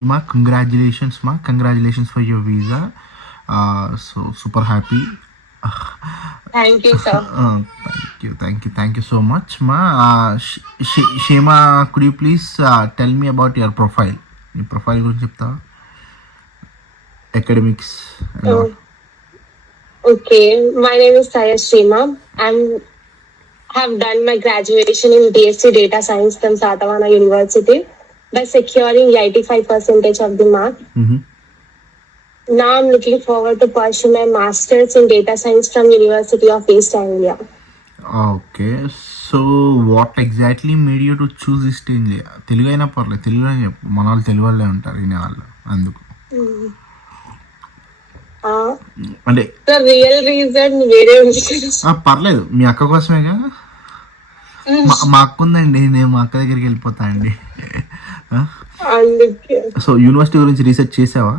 Ma, congratulations, Ma. Congratulations for your visa. So super happy. Thank you, sir. Thank you so much, Ma. Shema, could you please tell me about your profile? Your profile గురించి చెప్తావా? Academics and all. Oh, okay. My name is Sayashrima. I'm have done my graduation in BSc Data Science from Satavahana University by securing 85% of the mark. Mm-hmm. Now I'm looking forward to pursue my masters in data science from University of East Anglia. Okay, so what exactly made you to choose East India? Telugu అయినా పర్లేదు, తెలుగులో చెప్పు. మన వాళ్ళు తెలుగు వాళ్ళే ఉంటారు వినే వాళ్ళు, అందుకు. అంటే The real reason వేరే ఉంది. పర్లేదు, మీ అక్క కోసమేగా. మా అక్క ఉందండి, నేను మా అక్క దగ్గరికి వెళ్ళిపోతా అండి. అందుకే సో యూనివర్సిటీ గురించి రీసెర్చ్ చేసావా?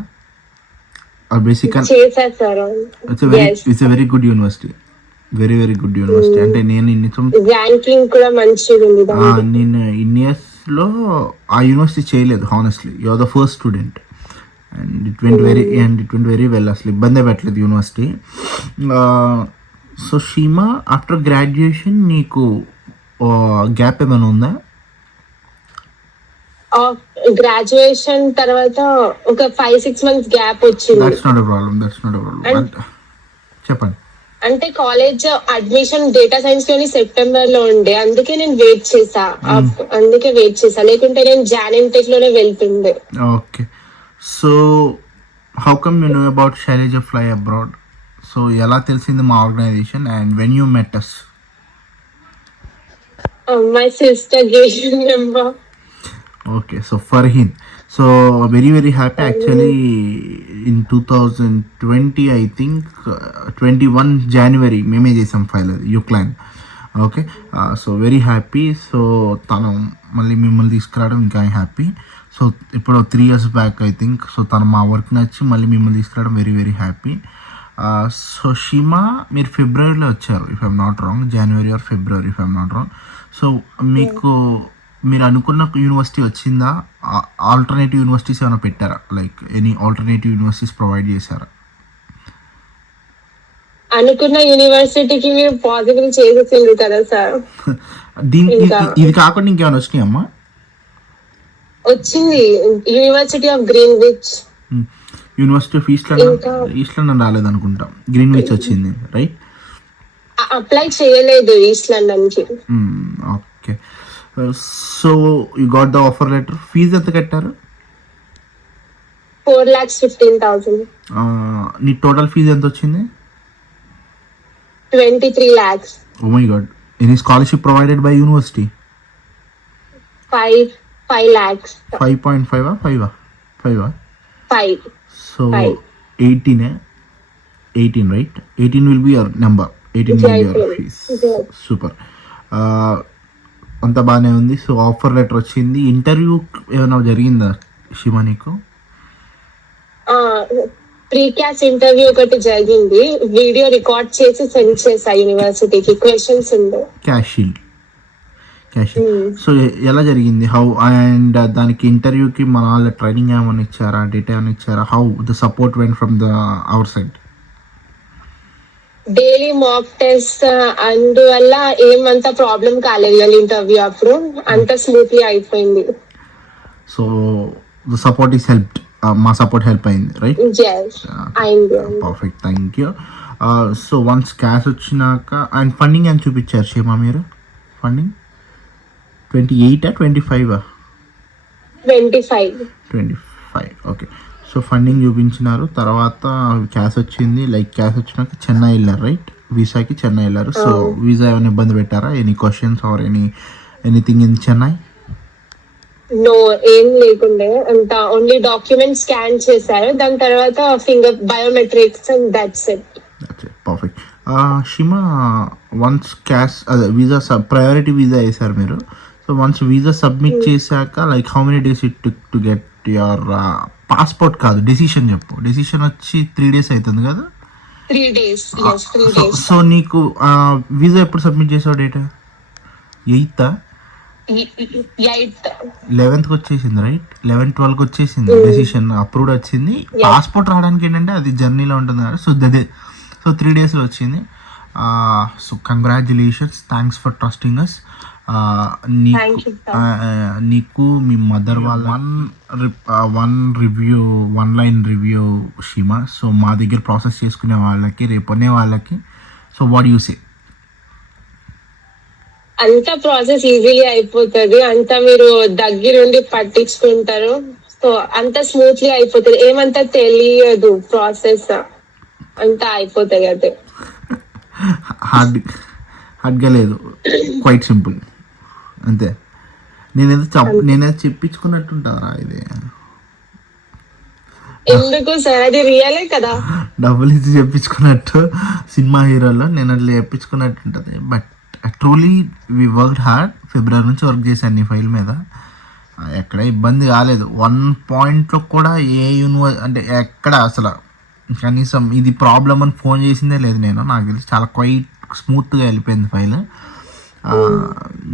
బేసిక్గా చేశా sir. It's very good university, very very good university. అంటే నేను ర్యాంకింగ్ కూడా మంచిగా ఉంది. నేను ఇన్ని ఇయర్స్లో ఆ యూనివర్సిటీ చేయలేదు honestly. You are the first student and it went very well. అసలు ఇబ్బందే పెట్టలేదు university. So Sheema, after graduation నీకు గ్యాప్ ఏమైనా ఉందా? గ్రాడ్యుయేషన్ తర్వాత ఒక 5-6 months గ్యాప్ వచ్చింది. That's not a problem. చెప్పండి. అంటే కాలేజ్ అడ్మిషన్ డేటా సైన్స్ లోని సెప్టెంబర్ లో ఉండే, అందుకే నేను వెయిట్ చేసా. లేకుంటే నేను జానెంటెక్ లోనే వెళ్తుండే. Okay, so how come you know about Shailaja fly abroad? So ఎలా తెలిసింది మా organization and when you met us? My sister gave number. Okay, so Farheen, so very very happy actually. In 2020 I think 21 January మేమే చేసాం file, అది యుక్లైన్. Okay, so very happy. So తను మళ్ళీ మిమ్మల్ని తీసుకురావడం ఇంకా హ్యాపీ. సో ఇప్పుడు 3 years back I think, so తను మా వర్క్ నచ్చి మళ్ళీ మిమ్మల్ని తీసుకురావడం very very happy. So Sheema, మీరు ఫిబ్రవరిలో వచ్చారు if I'm not wrong, January or February if I'm not wrong. So మీకు మీరు అనుకున్న యూనివర్సిటీ వచ్చిందా? ఆల్టర్నేటివ్ యూనివర్సిటీస్ ఏమైనా పెట్టారా? Like any alternative universities provide చేశారా? అనుకున్న యూనివర్సిటీకి మీరు పాసిబుల్ చేసేసింది కదా సార్. ఇది కాకుండా ఇంకేమైనా వచ్చినాయమ్మా? వచ్చింది university of Greenwich. University of East London రాలేదు అనుకుంటా, గ్రీన్విచ్ వచ్చింది రైట్? అప్లై చేయలేదు ఈస్ట్ లండన్ కి. Okay, so you got the offer letter. Fees ఎంత కట్టారు? 4,15,000. నీ టోటల్ ఫీజు ఎంత వచ్చింది? 23 lakhs. Oh my God. Any scholarship provided by university? 5 lakhs. 5.5 5. So 18 right? 18 will be your number. 18 will be your fees. Super. అంతా బాగానే ఉంది. So offer letter వచ్చింది. Interview ఏమైనా జరిగిందా శివ నీకు? ప్రీక్యాస్ ఇంటర్వ్యూ ఒకటి జరిగింది, వీడియో రికార్డ్ చేసి సెండ్ చేసా యూనివర్సిటీకి. క్వశ్చన్స్ ఉండే. Cash shield. సో ఎలా జరిగింది? హౌ అండ్ దానికి ఇంటర్వ్యూకి మన వాళ్ళ ట్రైనింగ్ ఏమైనా ఇచ్చారా, డేటా ఏమైనా ఇచ్చారా? How the support vent from the our side? Daily mock test అందువల్ల ఏమంత ప్రాబ్లం కాలేదు ఇంటర్వ్యూ అప్పుడు, అంత స్మూత్లీ అయిపోయింది. So the support is helped. మా సపోర్ట్ హెల్ప్ అయింది right? Perfect, thank you. So once cash వచ్చినాక అండ్ ఫండింగ్ అని చూపించారు షేమా మీరు? ఫండింగ్ 28 25? 25. ఓకే, సో ఫండింగ్ చూపించినారు, తర్వాత క్యాష్ వచ్చింది. లైక్ క్యాష్ వచ్చినాక చెన్నై వెళ్ళారు రైట్? వీసాకి చెన్నై వెళ్ళారు. సో వీసా ఏమైనా ఇబ్బంది పెట్టారా? Any questions or anything in Chennai? No, ఏం లేకుండే. అంత ఓన్లీ డాక్యుమెంట్ స్కాన్ చేశారు, దాని తర్వాత finger biometrics and that's it. Perfect. Shima, once cash అదే వీసా ప్రయారిటీ వీసా వేసారు మీరు. సో వన్స్ వీసా సబ్మిట్ చేశాక like how many days it to get your passport? కాదు, డెసిషన్ చెప్పు. డెసిషన్ వచ్చి 3 days అవుతుంది కదా? 3 days. సో నీకు వీసా ఎప్పుడు సబ్మిట్ చేసావు? Date 8th? ఎయిత్ 11th వచ్చేసింది రైట్ 11-12 వచ్చేసింది డెసిషన్ అప్రూవ్డ్ వచ్చింది. పాస్పోర్ట్ రావడానికి ఏంటంటే అది జర్నీలో ఉంటుంది కదా, సో అదే సో 3 daysలో వచ్చింది. So congratulations, thanks for trusting us. నీకు మీ మదర్ వాళ్ళ one line review Sheema. So మా దగ్గర ప్రాసెస్ చేసుకునే వాళ్ళకి, రేపు అనే వాళ్ళకి, సో వాట్ యూ సే? అంత ప్రాసెస్ ఈజీలీ అయిపోతుంది, అంతా మీరు దగ్గరుండి పట్టించుకుంటారు, సో అంత స్మూత్లీ అయిపోతుంది, ఏమంతా తెలియదు ప్రాసెస్, అంతా అయిపోతుంది. అదే హార్డ్గా లేదు, క్వైట్ సింపుల్ అంతే. నేనేదో చెప్పించుకున్నట్టుంటారా ఇది? ఎందుకు సార్, అది రియలే కదా. డబ్బులు ఇచ్చి చెప్పించుకున్నట్టు సినిమా హీరోలో నేను అట్లా చెప్పించుకున్నట్టు ఉంటుంది. But truly we worked hard. ఫిబ్రవరి నుంచి వర్క్ చేశాను నీ ఫైల్ మీద, ఎక్కడ ఇబ్బంది కాలేదు. 1 పాయింట్లో కూడా ఏ అంటే ఎక్కడ అసలు కనీసం ఇది ప్రాబ్లం అని ఫోన్ చేసిందే లేదు నేను. నాకు తెలిసి చాలా క్వైట్ స్మూత్గా వెళ్ళిపోయింది ఫైల్.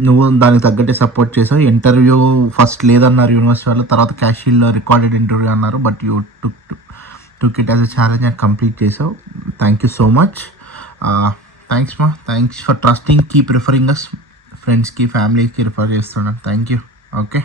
నువ్వు దానికి తగ్గట్టే సపోర్ట్ చేసావు. ఇంటర్వ్యూ ఫస్ట్ లేదన్నారు యూనివర్సిటీ వాళ్ళు, తర్వాత క్యాషియల్లో రికార్డెడ్ ఇంటర్వ్యూ అన్నారు, but you took it as a challenge and complete చేసావు. Thank you so much. Thanks మా, thanks for trusting, keep referring us. ఫ్రెండ్స్కి, ఫ్యామిలీకి రిఫర్ చేస్తున్నాను. Thank you. ఓకే.